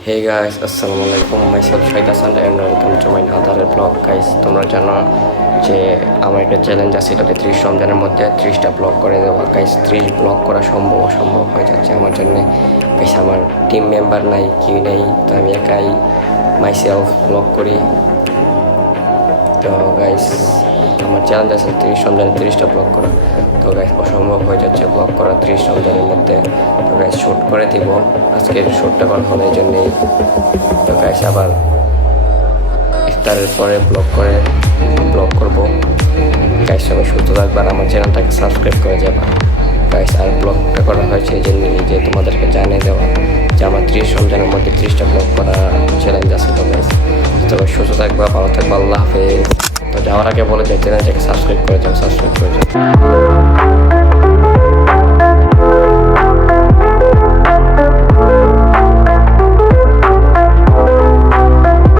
Hey guys, Assalamualaikum. Myself Shahid Hasan and welcome to my another vlog guys. তোমরা জানো যে আমার একটা চ্যালেঞ্জ আছে, এটাতে 30 রমজানের মধ্যে 30টা ব্লগ করে দেওয়া গাইস। 30 ব্লগ করা অসম্ভব হয়ে যাচ্ছে আমার জন্য গাইস। আমার টিম মেম্বার নাই, কেউ নেই, তো আমি একাই মাইসেলফ ব্লগ করি। তো গাইস আমার চ্যালেঞ্জ আছে 30 রমজানে 30টা ব্লগ করা। তো গাইস অসম্ভব হয়ে যাচ্ছে ব্লগ করা 30 রমজানের মধ্যে। তো গাইস শ্যুট করে দিব, আজকের শ্যুটটা করা হলো এই জন্যেই। তো গাইস আবার ইফতারের পরে ব্লগ করবো গাইস। সবাই সুস্থ থাকবে আর আমার চ্যানেলটাকে সাবস্ক্রাইব করে যাবা গাইস। আর ব্লগটা করা হয়েছে এই জন্যই যে তোমাদেরকে জানিয়ে দেওয়া যে আমার 30 রমজানের মধ্যে 30টা ব্লগ করা চ্যালেঞ্জ আছে। তো গাইস তবে সুস্থ থাকবা, ভালো থাকবা, আল্লাহ হাফেজ। তো যাওয়ার আগে বলে যে চ্যানেলটাকে সাবস্ক্রাইব করে যাও।